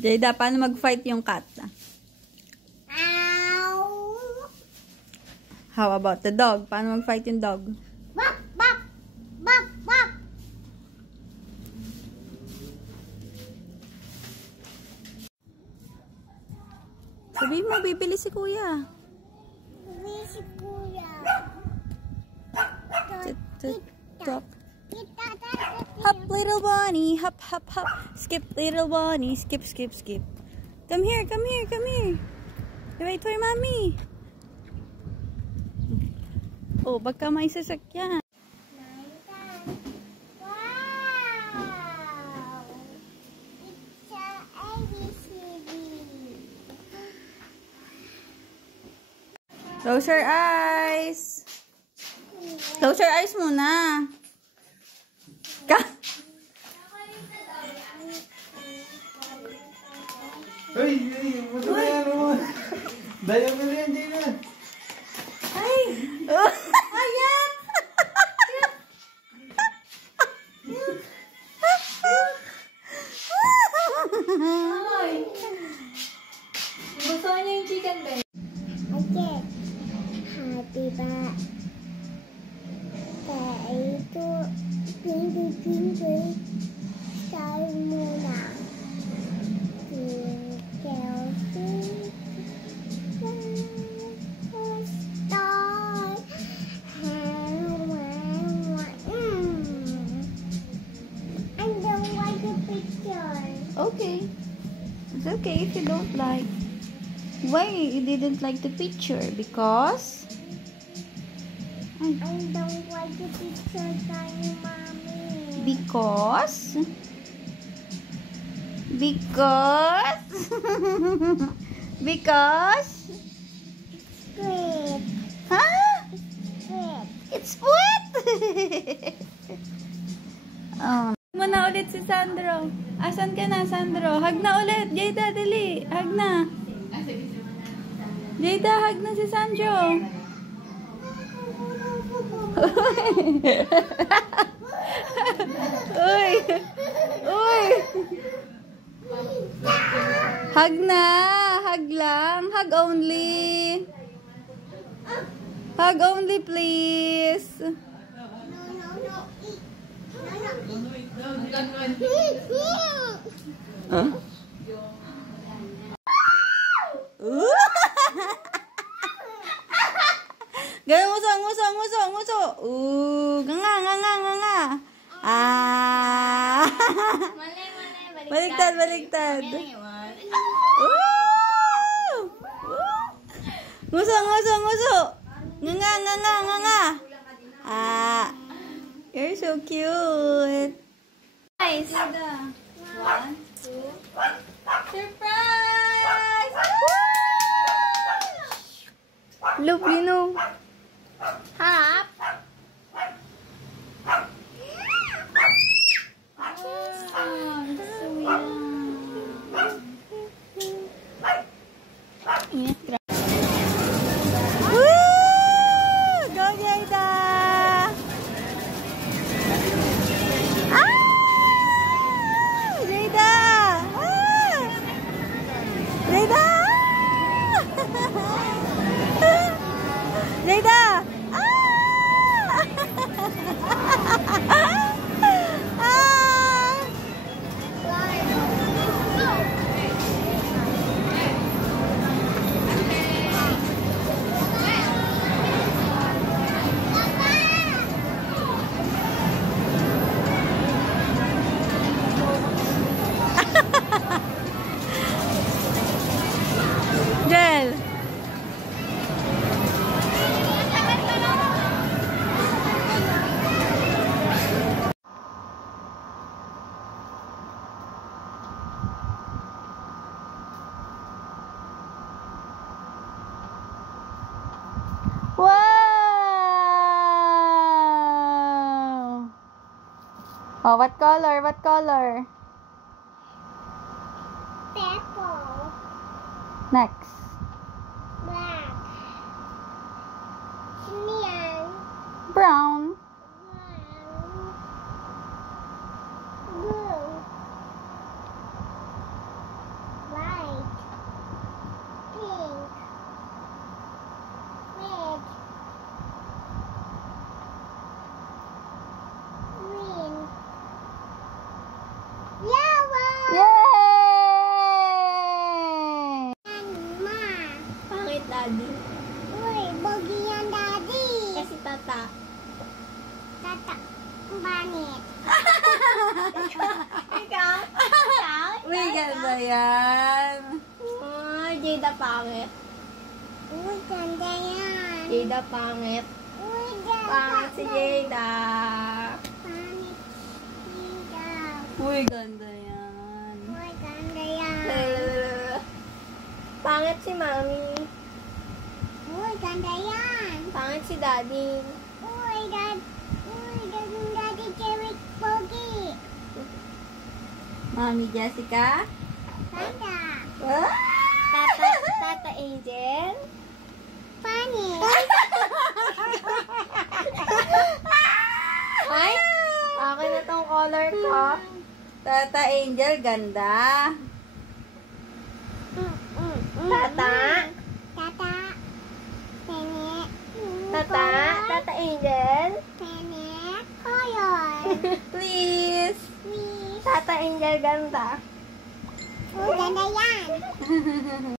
Jayda, paano mag-fight yung cat? How about the dog? Paano mag-fight yung dog? Bop, bop, bop, bop. Sabihin mo, bibili si kuya. Bibili si kuya. Talk. Hop, little bunny. Hop, hop, hop. Skip, little bunny. Skip, skip, skip. Come here, come here, come here. Wait for mommy. Oh, baka may sasakyan. Wow! It's a ABCD. Close your eyes. Close your eyes muna. Ay, buto na yan mo. Daya mo na yan, Gina. Ay! Ayan! Ay! Gusto niya yung chicken bake. Okay. Happy birthday to Twinkle Twinkle Star muna. Twinkle Twinkle Star. I don't like the picture. Okay. It's okay if you don't like. Why you didn't like the picture? Because? I don't like the picture, tiny mommy. Because? Because? Because? Great. Huh? Great. It's what? Oh. Muna ulit si Sandro. Asan ka na, Sandro? Hug na ulit. Jayda, dali. Hug na. Jayda, hug na si Sandro. Uy. Uy. Hug na. Hug lang. Hug only. Hug only, please. Huh? Gaya nguso, nguso, nguso, nguso. Ganga, ganga, ganga. Ah. Baliktad, baliktad. Nguso, nguso, nguso. Nganga, nganga, nganga. Ah. You're so cute. Nice. 1, 2. Surprise! Look, you know. Hop. Jayda! Jel! Wow! Oh, what color? What color? Purple. Next. Black. Cyan. Brown. Blue. ganda yan. Ay, Jada pangit. Uy, ganda yan. Jada pangit. Uy, ganda. Pangit si Jada. Pangit. Ganda. Uy, ganda yan. Uy, ganda yan. Pangit si Mami. Uy, ganda yan. Pangit si Daddy. Uy, Daddy Jerry Pogi. Mami Jessica. Ganda. Tata Angel. Funny. Ay, akin na tong color ko. Tata Angel, ganda. Tata. Tata. Pene. Tata Angel. Pene. Color. Please. Please. Tata Angel ganda. Uy, ganda yan.